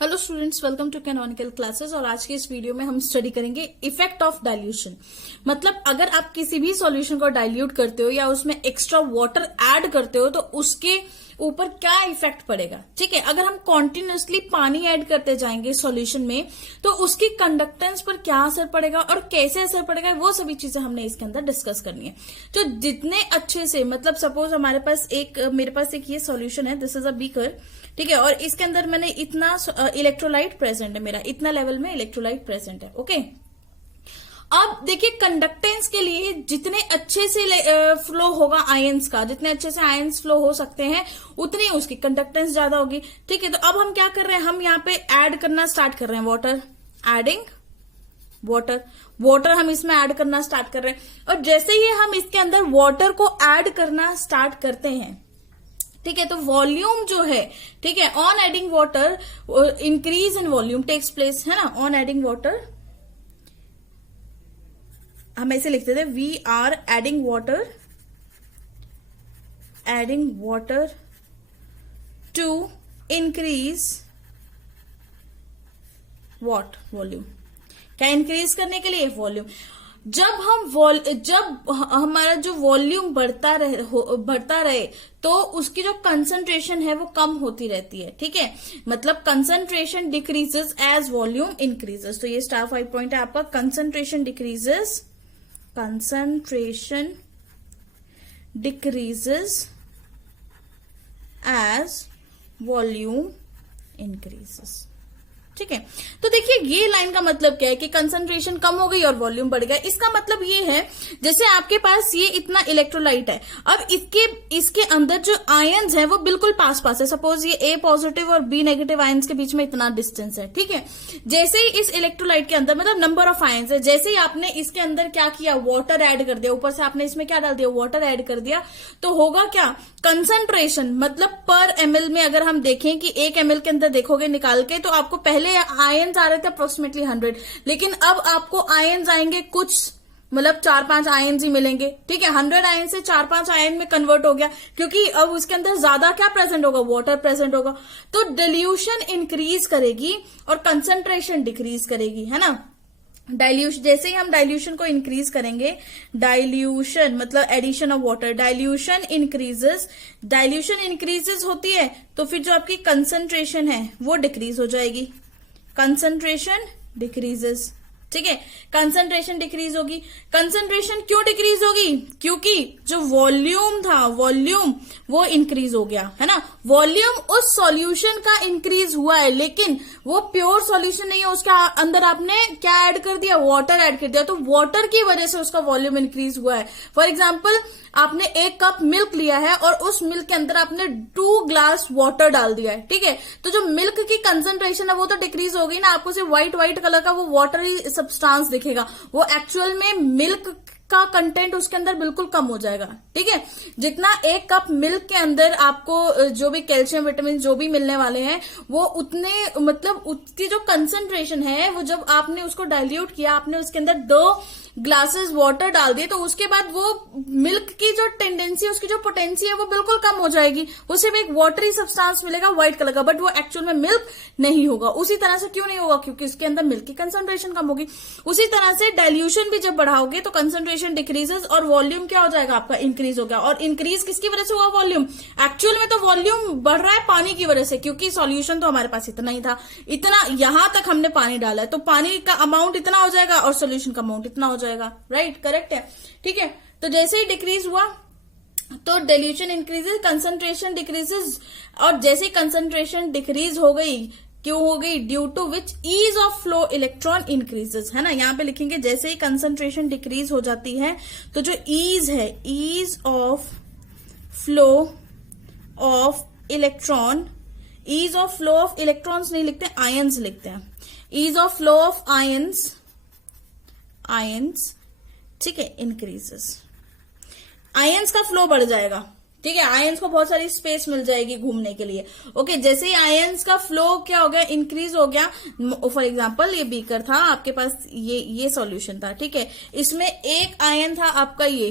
Hello students, welcome to Canonical Classes. और आज के इस वीडियो में हम स्टडी करेंगे इफेक्ट ऑफ डाइल्यूशन। मतलब अगर आप किसी भी सॉल्यूशन को डाइल्यूट करते हो या उसमें एक्स्ट्रा वाटर ऐड करते हो तो उसके ऊपर क्या इफेक्ट पड़ेगा। ठीक है, अगर हम कॉन्टिन्यूसली पानी ऐड करते जाएंगे सॉल्यूशन में तो उसकी कंडक्टेंस पर क्या असर पड़ेगा और कैसे असर पड़ेगा, वो सभी चीजें हमने इसके अंदर डिस्कस करनी है। तो जितने अच्छे से, मतलब सपोज मेरे पास एक ये सॉल्यूशन है, दिस इज अ बीकर, ठीक है, और इसके अंदर मैंने इतना इलेक्ट्रोलाइट प्रेजेंट है, मेरा इतना लेवल में इलेक्ट्रोलाइट प्रेजेंट है। ओके, अब देखिए कंडक्टेंस के लिए जितने अच्छे से फ्लो होगा आयंस का, जितने अच्छे से आयंस फ्लो हो सकते हैं उतनी उसकी कंडक्टेंस ज्यादा होगी। ठीक है, तो अब हम क्या कर रहे हैं, हम यहाँ पे ऐड करना स्टार्ट कर रहे हैं वाटर, एडिंग वाटर हम इसमें ऐड करना स्टार्ट कर रहे हैं। और जैसे ही हम इसके अंदर वाटर को ऐड करना स्टार्ट करते हैं, ठीक है, तो वॉल्यूम जो है, ठीक है, on adding water increase in volume takes place, है ना। ऑन एडिंग वाटर हम ऐसे लिखते थे, we are adding water to increase what volume. क्या इंक्रीज करने के लिए? वॉल्यूम। जब हमारा जो वॉल्यूम बढ़ता रहे तो उसकी जो कंसंट्रेशन है वो कम होती रहती है। ठीक है, मतलब concentration decreases as volume increases. तो ये स्टार 5 पॉइंट है आपका, concentration decreases as volume increases. ठीक है, तो देखिए ये लाइन का मतलब क्या है कि कंसंट्रेशन कम हो गई और वॉल्यूम बढ़ गया। इसका मतलब ये है, जैसे आपके पास ये इतना इलेक्ट्रोलाइट है, अब इसके अंदर जो आयंस है वो बिल्कुल पास है। सपोज ये ए पॉजिटिव और बी नेगेटिव आयंस के बीच में इतना डिस्टेंस है। ठीक है, जैसे ही इस इलेक्ट्रोलाइट के अंदर, मतलब नंबर ऑफ आयंस है, जैसे ही आपने इसके अंदर क्या किया, वाटर ऐड कर दिया, ऊपर से आपने इसमें क्या डाल दिया, वाटर ऐड कर दिया, तो होगा क्या, कंसंट्रेशन, मतलब पर ml में अगर हम देखें कि 1 ml के अंदर देखोगे निकाल के, तो आपको पहले आयंस आ रहे थे अप्रोक्सीमेटली 100, लेकिन अब आपको आयंस आएंगे कुछ, मतलब 4-5 आयंस ही मिलेंगे। ठीक है, 100 आयन से 4-5 आयन में कन्वर्ट हो गया, क्योंकि अब उसके अंदर ज्यादा क्या प्रेजेंट होगा, वाटर प्रेजेंट होगा। तो डिल्यूशन इंक्रीज करेगी और कंसंट्रेशन डिक्रीज करेगी, है ना। डाइल्यूशन, जैसे ही हम डाइल्यूशन को इंक्रीज करेंगे, डाइल्यूशन मतलब addition of water, dilution increases होती है, तो फिर जो आपकी कंसंट्रेशन है वो डिक्रीज हो जाएगी, कंसंट्रेशन डिक्रीजेस। ठीक है, कंसंट्रेशन डिक्रीज होगी। कंसंट्रेशन क्यों डिक्रीज होगी? क्योंकि जो वॉल्यूम था, वॉल्यूम वो इंक्रीज हो गया, है ना। वॉल्यूम उस सॉल्यूशन का इंक्रीज हुआ है, लेकिन वो प्योर सॉल्यूशन नहीं है, उसके अंदर आपने क्या ऐड कर दिया, वाटर ऐड कर दिया, तो वाटर की वजह से उसका वॉल्यूम इंक्रीज हुआ है। फॉर एग्जाम्पल, आपने 1 कप मिल्क लिया है और उस मिल्क के अंदर आपने 2 ग्लास वाटर डाल दिया है। ठीक है, तो जो मिल्क की कंसंट्रेशन है वो तो डिक्रीज हो गई ना, आपको सिर्फ व्हाइट कलर का वो वाटरी सब्सटेंस दिखेगा, वो एक्चुअल में मिल्क का कंटेंट उसके अंदर बिल्कुल कम हो जाएगा। ठीक है, जितना 1 कप मिल्क के अंदर आपको जो भी कैल्शियम विटामिन जो भी मिलने वाले हैं, वो उतने, मतलब उसकी जो कंसंट्रेशन है, वो जब आपने उसको डाइल्यूट किया, आपने उसके अंदर 2 ग्लासेस वाटर डाल दिए, तो उसके बाद वो मिल्क की जो टेंडेंसी, उसकी जो पोटेंसी है वो बिल्कुल कम हो जाएगी, वो सिर्फ एक वाटरी सब्सटेंस मिलेगा व्हाइट कलर का, बट वो एक्चुअल में मिल्क नहीं होगा। उसी तरह से क्यों नहीं होगा? क्योंकि इसके अंदर मिल्क की कंसंट्रेशन कम होगी। उसी तरह से डाइल्यूशन भी जब बढ़ाओगे तो कंसंट्रेशन डिक्रीजेस और वॉल्यूम क्या हो जाएगा आपका, इंक्रीज हो गया। और इंक्रीज किसकी वजह से हुआ? वॉल्यूम। एक्चुअल में तो वॉल्यूम बढ़ रहा है पानी की वजह से, क्योंकि सॉल्यूशन तो हमारे पास इतना ही था, इतना यहां तक हमने पानी डाला है, तो पानी का अमाउंट इतना हो जाएगा और सोल्यूशन का अमाउंट इतना हो जाएगा। राइट, करेक्ट है। ठीक है, तो जैसे ही डिक्रीज हुआ तो डिल्यूशन इंक्रीजेस, कंसंट्रेशन डिक्रीजेस, और जैसे ही कंसंट्रेशन डिक्रीज हो गई, क्यों हो गई? Due to which ease of flow electron increases, है ना। यहां पे लिखेंगे जैसे ही कंसंट्रेशन डिक्रीज हो जाती है तो जो ईज है, ease of flow of electron, ease of flow of electrons नहीं लिखते, आयंस लिखते हैं, ease of flow of ions, ठीक है, इंक्रीजेस। आयंस का फ्लो बढ़ जाएगा। ठीक है, आयंस को बहुत सारी स्पेस मिल जाएगी घूमने के लिए। ओके, जैसे ही आयंस का फ्लो क्या हो गया, इंक्रीज हो गया। फॉर एग्जांपल, ये बीकर था आपके पास, ये सॉल्यूशन था। ठीक है, इसमें एक आयन था आपका, ये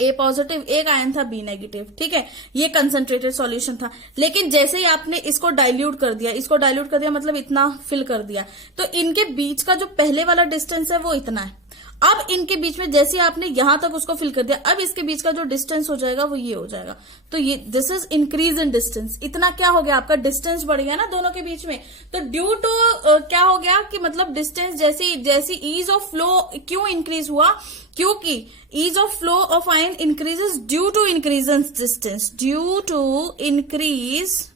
ए पॉजिटिव, एक आयन था बी नेगेटिव, ठीक है, ये कंसंट्रेटेड सॉल्यूशन था। लेकिन जैसे ही आपने इसको डाइल्यूट कर दिया, इसको डाइल्यूट कर दिया मतलब इतना फिल कर दिया, तो इनके बीच का जो पहले वाला डिस्टेंस है वो इतना है। अब इनके बीच में जैसे आपने यहां तक उसको फिल कर दिया, अब इसके बीच का जो डिस्टेंस हो जाएगा वो ये हो जाएगा। तो ये this is increase in distance. इतना क्या हो गया, आपका डिस्टेंस बढ़ गया ना दोनों के बीच में। तो ड्यू टू क्या हो गया कि मतलब डिस्टेंस जैसी ईज ऑफ फ्लो क्यों इंक्रीज हुआ, क्योंकि ease of flow of ion increases due to increase in distance, due to increase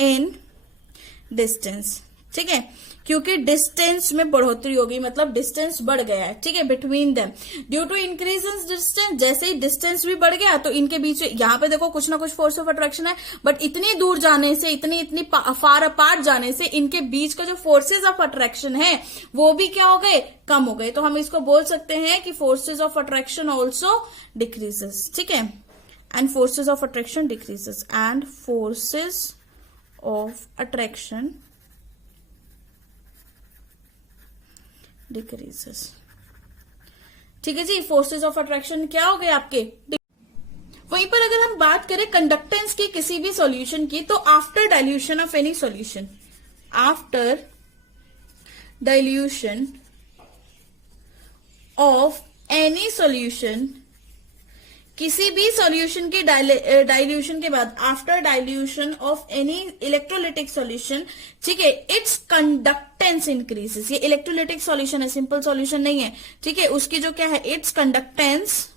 in distance, ठीक है, क्योंकि डिस्टेंस में बढ़ोतरी होगी, मतलब डिस्टेंस बढ़ गया है, ठीक है, between them due to increase in distance. जैसे ही डिस्टेंस भी बढ़ गया तो इनके बीच में यहाँ पे देखो कुछ ना कुछ फोर्स ऑफ अट्रैक्शन है, बट इतनी दूर जाने से, इतनी फार अपार्ट जाने से इनके बीच का जो फोर्सेज ऑफ अट्रैक्शन है वो भी क्या हो गए, कम हो गए। तो हम इसको बोल सकते हैं कि forces of attraction also decreases, ठीक है, and forces of attraction decreases, and forces of attraction decreases, ठीक है जी। फोर्सेज ऑफ अट्रैक्शन क्या हो गए आपके। वहीं पर अगर हम बात करें कंडक्टेंस की किसी भी सॉल्यूशन की, तो after dilution of any solution, after dilution of any solution, किसी भी सॉल्यूशन के डाइल्यूशन के बाद, after dilution of any electrolytic solution, ठीक है, इट्स कंडक्टेंस इंक्रीजेस। ये इलेक्ट्रोलिटिक सॉल्यूशन है, सिंपल सॉल्यूशन नहीं है, ठीक है, उसकी जो क्या है, इट्स कंडक्टेंस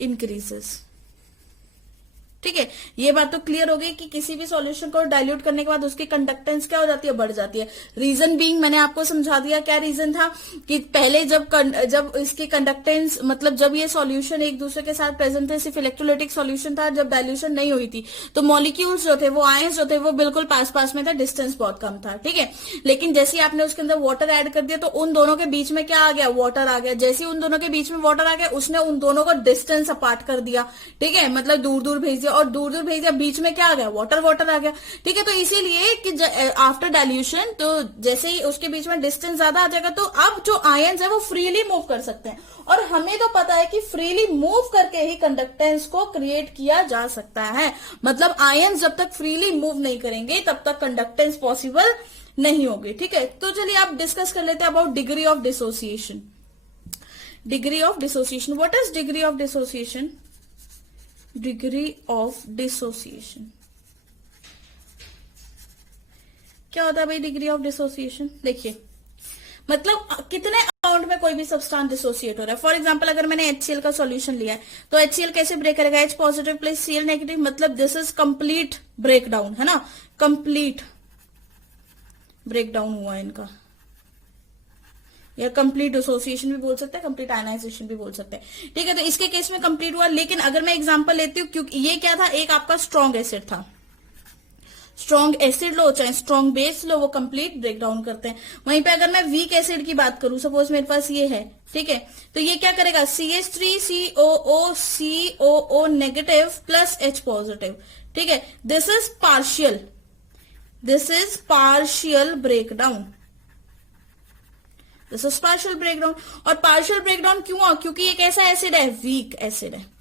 इंक्रीजेस, ठीक है। ये बात तो क्लियर हो गई कि किसी भी सॉल्यूशन को डाइल्यूट करने के बाद उसकी कंडक्टेंस क्या हो जाती है, बढ़ जाती है। रीजन बीइंग मैंने आपको समझा दिया, क्या रीजन था कि पहले जब इसकी कंडक्टेंस, मतलब जब ये सॉल्यूशन एक दूसरे के साथ प्रेजेंट थे, सिर्फ इलेक्ट्रोलाइटिक सॉल्यूशन था, जब डाइल्यूशन नहीं हुई थी, तो मॉलिक्यूल्स जो थे, वो आयंस जो थे, वो बिल्कुल पास पास में था, डिस्टेंस बहुत कम था, ठीक है। लेकिन जैसे आपने उसके अंदर वाटर ऐड कर दिया तो उन दोनों के बीच में क्या आ गया, वाटर आ गया। जैसे उन दोनों के बीच में वाटर आ गया, उसने उन दोनों को डिस्टेंस अपार्ट कर दिया, ठीक है, मतलब दूर दूर भेज दिया, और दूर दूर भेज दिया, बीच में क्या आ गया, वाटर आ गया, ठीक है। तो इसीलिए कि आफ्टर डाइल्यूशन, तो जैसे ही उसके बीच में डिस्टेंस ज्यादा आ जाएगा, तो अब जो आयंस है वो फ्रीली मूव कर सकते हैं, और हमें तो पता है कि फ्रीली मूव करके ही कंडक्टेंस को क्रिएट किया जा सकता है। मतलब आयंस जब तक फ्रीली मूव नहीं करेंगे तब तक कंडक्टेंस पॉसिबल नहीं होगी, ठीक है। तो चलिए आप डिस्कस कर लेते हैं about degree of dissociation. Degree of dissociation, what is degree of dissociation. Degree of dissociation क्या होता है भाई, डिग्री ऑफ डिसोसिएशन। देखिए, मतलब कितने अमाउंट में कोई भी सब्सटेंस डिसोसिएट हो रहा है। फॉर एग्जांपल अगर मैंने HCl का सॉल्यूशन लिया है, तो HCl कैसे ब्रेक करेगा, H positive plus Cl negative, मतलब दिस इज कंप्लीट ब्रेकडाउन, है ना, कंप्लीट ब्रेकडाउन हुआ इनका, या कंप्लीट डिसोसिएशन भी बोल सकते हैं, कंप्लीट आयनाइजेशन भी बोल सकते हैं, ठीक है। तो इसके केस में कंप्लीट हुआ। लेकिन अगर मैं एग्जांपल लेती हूँ, क्योंकि ये क्या था, एक आपका स्ट्रॉन्ग एसिड था, स्ट्रॉन्ग एसिड लो चाहे स्ट्रॉन्ग बेस लो, वो कंप्लीट ब्रेक डाउन करते हैं। वहीं पे अगर मैं वीक एसिड की बात करूं, सपोज मेरे पास ये है, ठीक है, तो ये क्या करेगा, CH3COO negative plus H positive, ठीक है, this is partial breakdown, this is partial breakdown. और पार्शियल ब्रेकडाउन क्यों हुआ, क्योंकि ये कैसा एसिड है, वीक एसिड है।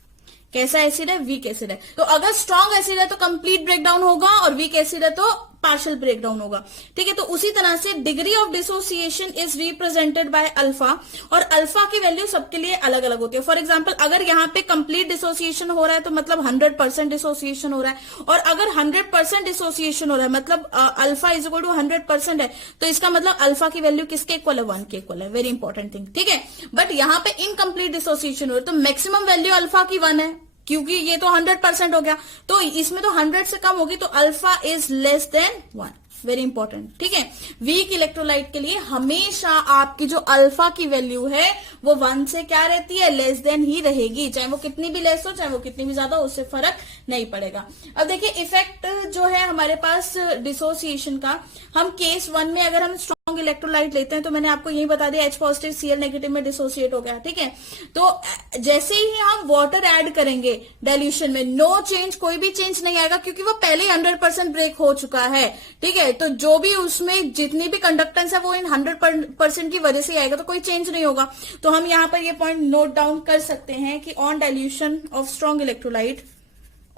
कैसा एसिड है, वीक एसिड है। तो अगर स्ट्रॉन्ग एसिड है तो कंप्लीट ब्रेकडाउन होगा, और वीक एसिड है तो पार्शियल ब्रेकडाउन होगा, ठीक है। तो उसी तरह से degree of dissociation is represented by alpha, और अल्फा की वैल्यू सबके लिए अलग अलग होती है। फॉर एग्जांपल अगर यहाँ पे कंप्लीट डिसोसिएशन हो रहा है तो मतलब 100% डिसोसिएशन हो रहा है, और अगर 100% डिसोसिएशन हो रहा है मतलब अल्फा इज इक्वल टू 100% है, तो इसका मतलब अल्फा की वैल्यू किसके इक्वल है, 1 के इक्वल है। वेरी इंपॉर्टेंट थिंग, ठीक है। बट यहाँ पे इनकम्प्लीट डिसोसिएशन हो रहा है, तो मैक्सिमम वैल्यू अल्फा की 1 है, क्योंकि ये तो 100% हो गया, तो इसमें तो 100 से कम होगी, तो alpha is less than 1। Very important, ठीक है। वीक इलेक्ट्रोलाइट के लिए हमेशा आपकी जो अल्फा की वैल्यू है वो 1 से क्या रहती है, लेस देन ही रहेगी, चाहे वो कितनी भी लेस हो चाहे वो कितनी भी ज्यादा हो, उससे फर्क नहीं पड़ेगा। अब देखिए इफेक्ट जो है हमारे पास डिसोसिएशन का, हम केस 1 में अगर हम इलेक्ट्रोलाइट लेते हैं तो मैंने आपको यही बता दिया H पॉजिटिव Cl नेगेटिव में डिसोसिएट हो गया, ठीक है। तो जैसे ही हम वाटर ऐड करेंगे डाइल्यूशन में, नो चेंज, कोई भी चेंज नहीं आएगा क्योंकि वो पहले 100% ब्रेक हो चुका है, ठीक है। तो जो भी उसमें जितनी भी कंडक्टेंस है वो इन 100% की वजह से आएगा, तो कोई चेंज नहीं होगा। तो हम यहां पर ये पॉइंट नोट डाउन कर सकते हैं कि on dilution of strong electrolyte,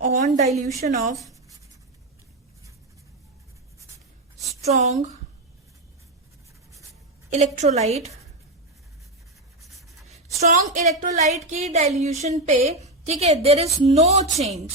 on dilution of strong electrolyte, strong electrolyte की डाइल्यूशन पे, ठीक है, there is no change,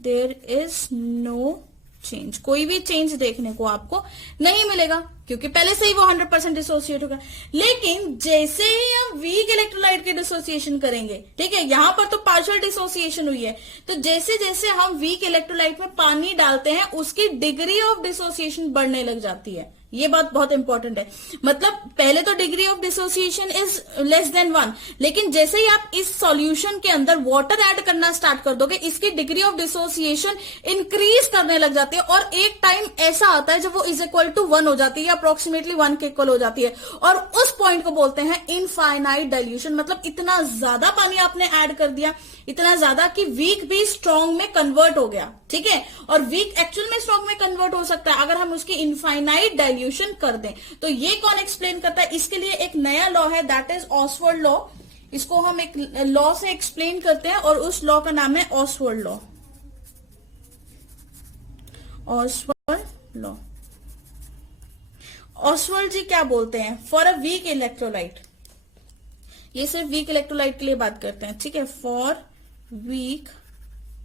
there is no change, कोई भी चेंज देखने को आपको नहीं मिलेगा क्योंकि पहले से ही वो 100% डिसोसिएट होगा। लेकिन जैसे ही हम वीक इलेक्ट्रोलाइट के डिसोसिएशन करेंगे, ठीक है, यहां पर तो पार्शियल डिसोसिएशन हुई है, तो जैसे जैसे हम वीक इलेक्ट्रोलाइट में पानी डालते हैं उसकी डिग्री ऑफ डिसोसिएशन बढ़ने लग जाती है। ये बात बहुत इंपॉर्टेंट है। मतलब पहले तो degree of dissociation is less than 1, लेकिन जैसे ही आप इस सॉल्यूशन के अंदर वाटर ऐड करना स्टार्ट कर दोगे, इसकी डिग्री ऑफ डिसोसिएशन इंक्रीज करने लग जाती है और एक टाइम ऐसा आता है जब वो इज इक्वल टू 1 हो जाती है, अप्रोक्सीमेटली 1 के इक्वल हो जाती है, और उस पॉइंट को बोलते हैं इनफाइनाइट डाइल्यूशन। मतलब इतना ज्यादा पानी आपने ऐड कर दिया, इतना ज्यादा कि वीक भी स्ट्रॉन्ग में कन्वर्ट हो गया, ठीक है। और वीक एक्चुअल में स्ट्रॉन्ग में कन्वर्ट हो सकता है अगर हम उसकी इनफाइनाइट डाइल्यूशन कर दें। तो ये कौन एक्सप्लेन करता है? इसके लिए एक नया लॉ है, दैट इज ऑसवर्ड लॉ। इसको हम एक लॉ से एक्सप्लेन करते हैं और उस लॉ का नाम है Ostwald law, Ostwald law. Ostwald जी क्या बोलते हैं? फॉर अ वीक इलेक्ट्रोलाइट, ये सिर्फ वीक इलेक्ट्रोलाइट के लिए बात करते हैं, ठीक है, फॉर वीक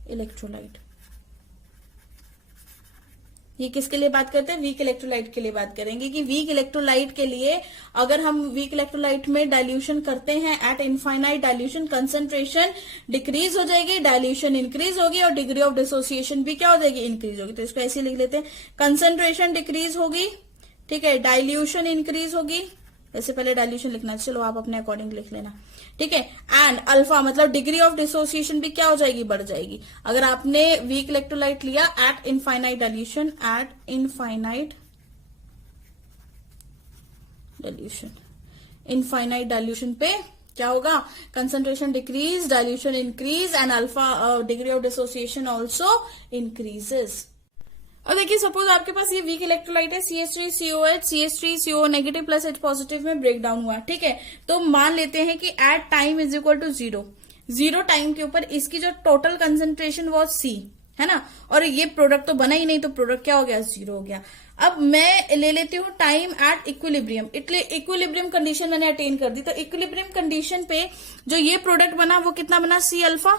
इलेक्ट्रोलाइट। ये किसके लिए बात करते हैं? वीक इलेक्ट्रोलाइट के लिए बात करेंगे कि वीक इलेक्ट्रोलाइट के लिए अगर हम वीक इलेक्ट्रोलाइट में डाइल्यूशन करते हैं eight infinite dilution, concentration decrease हो जाएगी, डाइल्यूशन इंक्रीज होगी और डिग्री ऑफ डिसोसिएशन भी क्या हो जाएगी? इंक्रीज होगी। तो इसको ऐसे लिख लेते हैं, कंसंट्रेशन डिक्रीज होगी, ठीक है, डाइल्यूशन इंक्रीज होगी। वैसे पहले डाइल्यूशन लिखना, चलो आप अपने अकॉर्डिंग लिख लेना, ठीक है। एंड अल्फा मतलब डिग्री ऑफ डिसोसिएशन भी क्या हो जाएगी? बढ़ जाएगी। अगर आपने वीक इलेक्ट्रोलाइट लिया eight infinite dilution, eight infinite dilution, infinite dilution पे क्या होगा? Concentration decrease, dilution increase and alpha degree of dissociation also increases. और देखिए सपोज आपके पास ये वीक इलेक्ट्रोलाइट है, CH3COH, CH3CO negative plus H positive में ब्रेक डाउन हुआ, ठीक है। तो मान लेते हैं कि at time is equal to 0, 0 time के ऊपर इसकी जो टोटल कंसंट्रेशन वॉज C, है ना, और ये प्रोडक्ट तो बना ही नहीं, तो प्रोडक्ट क्या हो गया? 0 हो गया। अब मैं ले लेती हूँ टाइम एट इक्विलिब्रियम, इसलिए इक्विलिब्रियम कंडीशन मैंने अटेन कर दी। तो इक्विलिब्रियम कंडीशन पे जो ये प्रोडक्ट बना वो कितना बना? C alpha.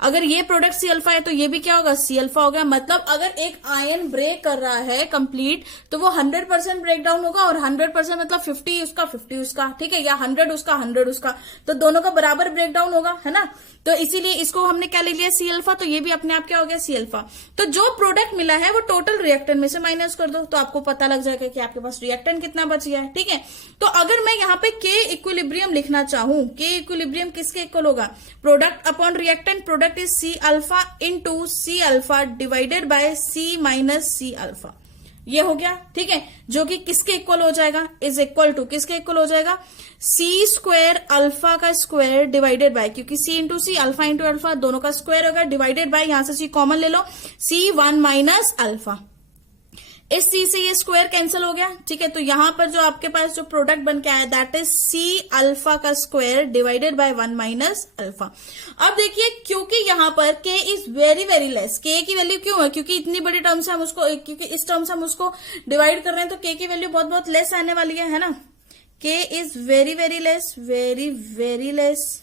अगर ये प्रोडक्ट C अल्फा है तो ये भी क्या होगा? C अल्फा हो गया। मतलब अगर एक आयन ब्रेक कर रहा है कंप्लीट तो वो 100% ब्रेक डाउन होगा, और 100% मतलब 50 उसका 50 उसका, ठीक है, या 100 उसका 100 उसका, तो दोनों का बराबर ब्रेक डाउन होगा, है ना। तो इसीलिए इसको हमने क्या ले लिया? C alpha. तो ये भी अपने आप क्या हो गया? C alpha. तो जो प्रोडक्ट मिला है वो टोटल रिएक्टेंट में से माइनस कर दो, तो आपको पता लग जाएगा कि आपके पास रिएक्टेंट कितना बच गया है, ठीक है। तो अगर मैं यहाँ पे K इक्विलिब्रियम लिखना चाहूं, K इक्विलिब्रियम किसके इक्वल होगा? Product upon reactant, product is C alpha into C alpha divided by C minus C alpha, ये हो गया, ठीक है, जो कि किसके इक्वल हो जाएगा? इज इक्वल टू किसके इक्वल हो जाएगा? C स्क्वायर अल्फा का स्क्वायर डिवाइडेड बाय, क्योंकि C इंटू सी, अल्फा इंटू अल्फा दोनों का स्क्वायर होगा, डिवाइडेड बाय, यहां से C कॉमन ले लो, C1 माइनस अल्फा। इस C से ये स्क्वायर कैंसिल हो गया, ठीक है। तो यहां पर जो आपके पास जो प्रोडक्ट बन के आया दैट इज C अल्फा का square divided by 1 minus alpha. अब देखिए क्योंकि यहां पर K is very very less, K की वैल्यू क्यों है? क्योंकि इतनी बड़ी टर्म से हम उसको, क्योंकि इस टर्म से हम उसको डिवाइड कर रहे हैं, तो K की वैल्यू बहुत बहुत लेस आने वाली है ना। K is very very less, very very less,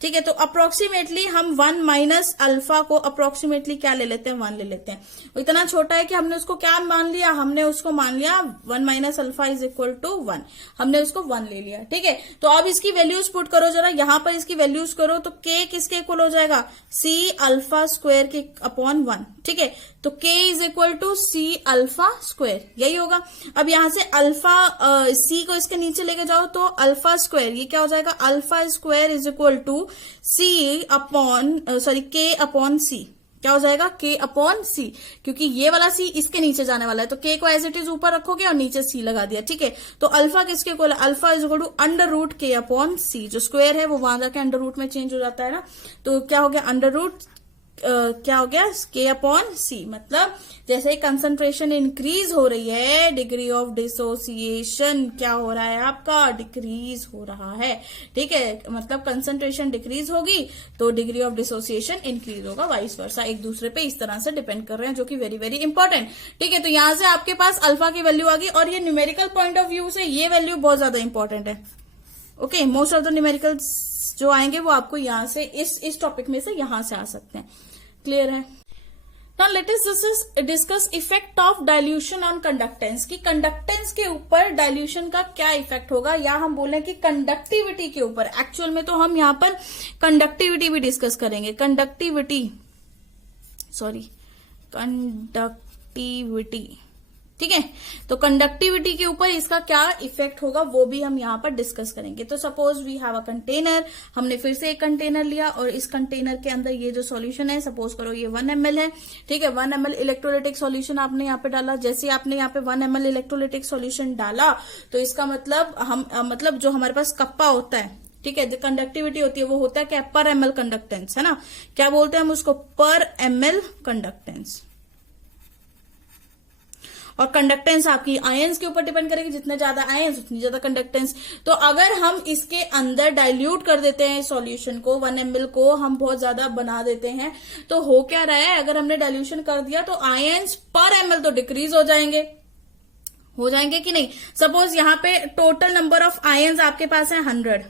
ठीक है। तो अप्रोक्सीमेटली हम 1 माइनस अल्फा को अप्रोक्सीमेटली क्या ले लेते हैं? 1 ले लेते हैं। वो इतना छोटा है कि हमने उसको क्या मान लिया? हमने उसको मान लिया 1 minus alpha is equal to 1, हमने उसको 1 ले लिया, ठीक है। तो अब इसकी वैल्यूज पुट करो जरा, यहां पर इसकी वैल्यूज करो, तो K किसके इक्वल हो जाएगा? C अल्फा स्क्वायर के अपॉन 1, ठीक है। तो K is equal to C alpha square, यही होगा। अब यहां से अल्फा C को इसके नीचे लेके जाओ तो अल्फा स्क्वायर, ये क्या हो जाएगा? Alpha square is equal to C upon K upon C, क्या हो जाएगा, K अपॉन C, क्योंकि ये वाला C इसके नीचे जाने वाला है, तो K को एज इट इज ऊपर रखोगे और नीचे C लगा दिया, ठीक है। तो अल्फा किसके इक्वल है, alpha is equal to under root K upon C, जो स्क्वायर है वो वहां जाके अंडर रूट में चेंज हो जाता है ना, तो क्या हो गया अंडर रूट क्या हो गया K अपॉन C, मतलब जैसे ही कंसंट्रेशन इंक्रीज हो रही है डिग्री ऑफ डिसोसिएशन क्या हो रहा है आपका, डिक्रीज हो रहा है, ठीक है। मतलब कंसंट्रेशन डिक्रीज होगी तो डिग्री ऑफ डिसोसिएशन इंक्रीज होगा, वाइस वर्सा, एक दूसरे पे इस तरह से डिपेंड कर रहे हैं, जो कि वेरी वेरी इंपॉर्टेंट, ठीक है। तो यहां से आपके पास अल्फा की वैल्यू आ गई, और ये न्यूमेरिकल पॉइंट ऑफ व्यू से ये वैल्यू बहुत ज्यादा इंपॉर्टेंट है, okay. Most of the numericals जो आएंगे वो आपको यहां से इस टॉपिक में से यहां से आ सकते हैं, क्लियर है। Now let us discuss effect of dilution on conductance, कि कंडक्टेंस के ऊपर डाइल्यूशन का क्या इफेक्ट होगा, या हम बोलें कि कंडक्टिविटी के ऊपर। एक्चुअल में तो हम यहां पर कंडक्टिविटी भी डिस्कस करेंगे, कंडक्टिविटी, ठीक है। तो कंडक्टिविटी के ऊपर इसका क्या इफेक्ट होगा वो भी हम यहाँ पर डिस्कस करेंगे। तो suppose we have a container, हमने फिर से एक कंटेनर लिया और इस कंटेनर के अंदर ये जो सॉल्यूशन है, सपोज करो ये 1 ml है, ठीक है। 1 ml इलेक्ट्रोलाइटिक सॉल्यूशन आपने यहाँ पे डाला, जैसे आपने यहाँ पे 1 ml इलेक्ट्रोलाइटिक सॉल्यूशन डाला तो इसका मतलब जो हमारे पास कप्पा होता है, ठीक है, जो कंडक्टिविटी होती है वो होता है क्या, पर ml कंडक्टेंस, है ना। क्या बोलते हैं हम उसको, पर ml कंडक्टेंस। और कंडक्टेंस आपकी आयंस के ऊपर डिपेंड करेगी, जितने ज्यादा आयंस उतनी ज्यादा कंडक्टेंस। तो अगर हम इसके अंदर डाइल्यूट कर देते हैं सॉल्यूशन को, 1 ml को हम बहुत ज्यादा बना देते हैं, तो हो क्या रहा है, अगर हमने डाइल्यूशन कर दिया तो आयंस पर ml तो डिक्रीज हो जाएंगे कि नहीं। सपोज यहाँ पे टोटल नंबर ऑफ आयंस आपके पास है 100,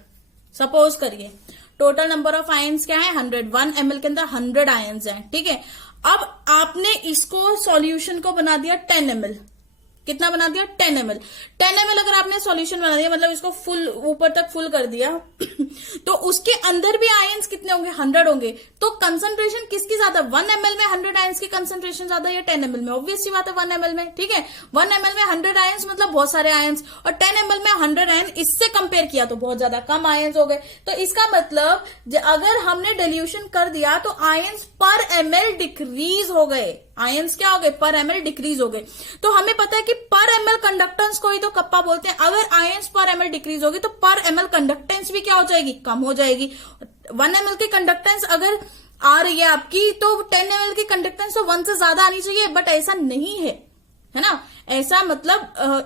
सपोज करिए टोटल नंबर ऑफ आयंस क्या है 100, 1 ml के अंदर 100 आयंस हैं, ठीक है। अब आपने इसको सॉल्यूशन को बना दिया 10 ml, कितना बना दिया 10 ml। 10 ml अगर आपने सॉल्यूशन बना दिया, मतलब इसको फुल ऊपर तक फुल कर दिया तो उसके अंदर भी आयंस कितने होंगे, 100 होंगे। तो कंसंट्रेशन किसकी ज्यादा, 1 ml में 100 आयंस की कंसंट्रेशन ज्यादा या 10 ml में, ऑब्वियस सी बात है 1 ml में, ठीक है। 1 ml में 100 आयंस मतलब बहुत सारे आयंस, और 10 ml में 100 आयन, इससे कंपेयर किया तो बहुत ज्यादा कम आयंस हो गए। तो इसका मतलब अगर हमने डिल्यूशन कर दिया तो आयंस पर ml डिक्रीज हो गए, आयंस क्या हो गए, पर ml डिक्रीज हो गए। तो हमें पता है कि पर ml कंडक्टेंस को ही तो कप्पा बोलते हैं। अगर आयंस पर ml डिक्रीज होगी तो पर ml कंडक्टेंस भी क्या हो जाएगी, कम हो जाएगी। 1 ml की कंडक्टेंस अगर आ रही है आपकी तो 10 ml की कंडक्टेंस तो 1 से ज्यादा आनी चाहिए, बट ऐसा नहीं है ना। ऐसा मतलब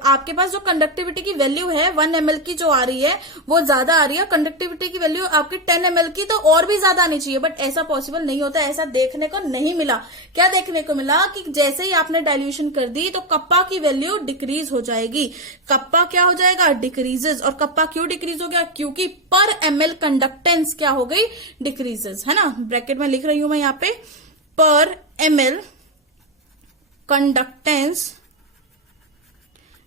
आपके पास जो कंडक्टिविटी की वैल्यू है 1 ml की जो आ रही है वो ज्यादा आ रही है, कंडक्टिविटी की वैल्यू आपकी 10 ml की तो और भी ज्यादा आनी चाहिए, बट ऐसा पॉसिबल नहीं होता, ऐसा देखने को नहीं मिला। क्या देखने को मिला कि जैसे ही आपने डाइल्यूशन कर दी तो कप्पा की वैल्यू डिक्रीज हो जाएगी, कप्पा क्या हो जाएगा, डिक्रीजेस। और कप्पा क्यों डिक्रीज हो गया, क्योंकि पर ml कंडक्टेंस क्या हो गई, डिक्रीजेस, है ना। ब्रैकेट में लिख रही हूं मैं यहाँ पे, पर ml कंडक्टेंस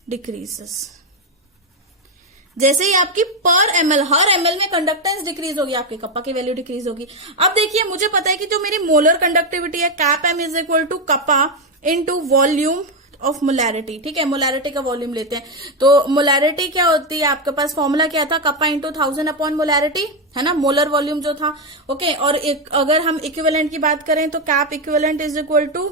डिक्रीजेस। जैसे ही आपकी पर ml, हर ml में कंडक्टेंस डिक्रीज होगी, आपके कप्पा की वैल्यू डिक्रीज होगी। अब देखिए मुझे पता है कि जो मेरी मोलर कंडक्टिविटी है cap m is equal to kappa into volume of molarity, ठीक है। मोलैरिटी का वॉल्यूम लेते हैं तो मोलैरिटी क्या होती है, आपके पास फॉर्मूला क्या था, कप्पा इंटू 1000 अपॉन मोलैरिटी, है ना, मोलर वॉल्यूम जो था, ओके। और अगर हम इक्विवेलेंट की बात करें तो cap equivalent is equal to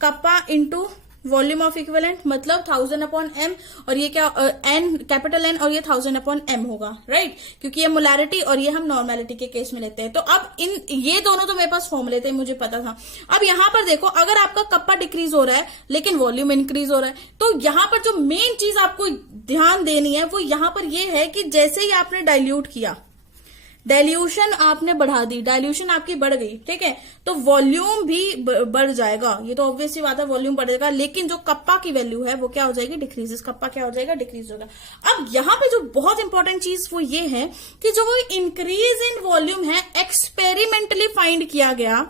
kappa into volume of equivalent, मतलब 1000 अपॉन m, और ये क्या n, कैपिटल N, और ये 1000 अपॉन m होगा, राइट, क्योंकि ये मोलैरिटी और ये हम नॉर्मेलिटी के केस में लेते हैं। तो अब ये दोनों तो मेरे पास फॉर्मूले थे, मुझे पता था। अब यहां पर देखो, अगर आपका कप्पा डिक्रीज हो रहा है लेकिन वॉल्यूम इंक्रीज हो रहा है, तो यहां पर जो मेन चीज आपको ध्यान देनी है वो यहां पर ये है कि जैसे ही आपने डाइल्यूट किया, डाइल्यूशन आपने बढ़ा दी, डाइल्यूशन आपकी बढ़ गई, ठीक है, तो वॉल्यूम भी बढ़ जाएगा, ये तो ऑब्वियस सी बात है, वॉल्यूम बढ़ेगा। लेकिन जो कप्पा की वैल्यू है वो क्या हो जाएगी, डिक्रीजेस, कप्पा क्या हो जाएगा, डिक्रीज होगा। अब यहां पे जो बहुत इंपॉर्टेंट चीज वो ये है कि जो वो इंक्रीज इन वॉल्यूम है एक्सपेरिमेंटली फाइंड किया गया,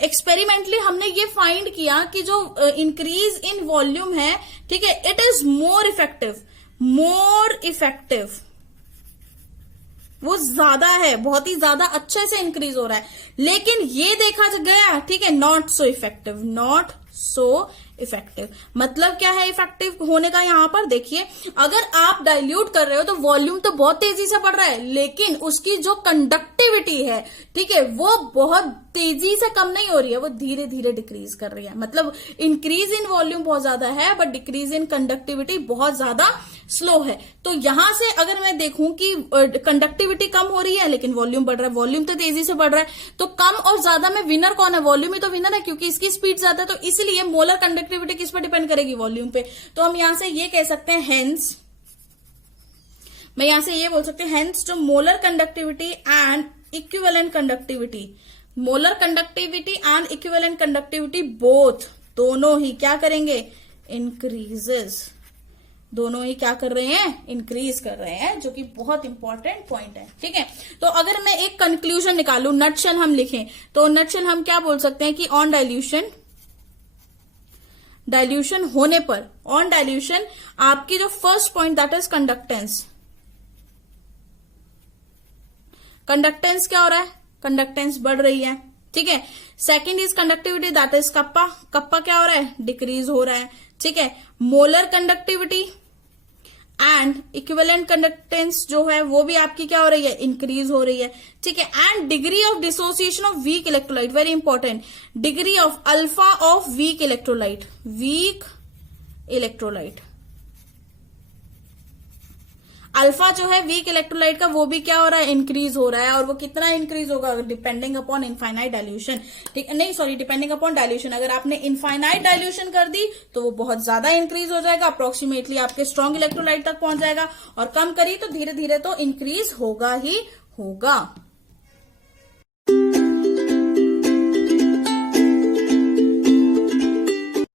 एक्सपेरिमेंटली हमने ये फाइंड किया कि जो इंक्रीज इन वॉल्यूम है, ठीक है, इट इज मोर इफेक्टिव, वो ज्यादा है, बहुत ही ज्यादा अच्छे से इंक्रीज हो रहा है। लेकिन ये देखा गया, ठीक है, नॉट सो सो इफेक्टिव। मतलब क्या है इफेक्टिव होने का? यहां पर देखिए, अगर आप डाइल्यूट कर रहे हो तो वॉल्यूम तो बहुत तेजी से बढ़ रहा है, लेकिन उसकी जो कंडक्टिविटी है, ठीक है, वो बहुत तेजी से कम नहीं हो रही है, वो धीरे धीरे डिक्रीज कर रही है। मतलब इंक्रीज इन वॉल्यूम बहुत ज्यादा है, बट डिक्रीज इन कंडक्टिविटी बहुत ज्यादा स्लो है। तो यहां से अगर मैं देखूं कि कंडक्टिविटी कम हो रही है लेकिन वॉल्यूम बढ़ रहा है, वॉल्यूम तो तेजी से बढ़ रहा है, तो कम और ज्यादा में विनर कौन है? वॉल्यूम ही तो विनर है, क्योंकि इसकी स्पीड ज्यादा है। तो इसलिए मोलर कंडक्टिविटी किस पर डिपेंड करेगी? वॉल्यूम पे। तो हम यहां से ये कह सकते हैं, हेंस मैं यहां से ये बोल सकते हैं, हेंस जो molar conductivity and equivalent conductivity, molar conductivity and equivalent conductivity both, दोनों ही क्या करेंगे? इंक्रीजेस। दोनों ही क्या कर रहे हैं? इंक्रीज कर रहे हैं, जो कि बहुत इंपॉर्टेंट पॉइंट है। ठीक है, तो अगर मैं एक कंक्लूजन निकालूं, नटशेल हम लिखें, तो नटशेल हम क्या बोल सकते हैं कि ऑन डाइल्यूशन होने पर, ऑन डाइल्यूशन आपकी जो first point that is conductance, conductance क्या हो रहा है? कंडक्टेंस बढ़ रही है। ठीक है, second is conductivity that is kappa, kappa क्या हो रहा है? डिक्रीज हो रहा है। ठीक है, molar conductivity and equivalent conductance जो है वो भी आपकी क्या हो रही है? इंक्रीज हो रही है। ठीक है, and degree of dissociation of weak electrolyte, very important, degree of alpha of weak electrolyte, weak electrolyte, alpha जो है वीक इलेक्ट्रोलाइट का, वो भी क्या हो रहा है? इंक्रीज हो रहा है। और वो कितना इंक्रीज होगा? Depending upon infinite dilution. ठीक नहीं, सॉरी, डिपेंडिंग अपॉन डाइल्यूशन। अगर आपने इनफाइनाइट डाइल्यूशन कर दी तो वो बहुत ज्यादा इंक्रीज हो जाएगा, अप्रोक्सीमेटली आपके स्ट्रॉन्ग इलेक्ट्रोलाइट तक पहुंच जाएगा। और कम करी तो धीरे धीरे तो इंक्रीज होगा ही होगा।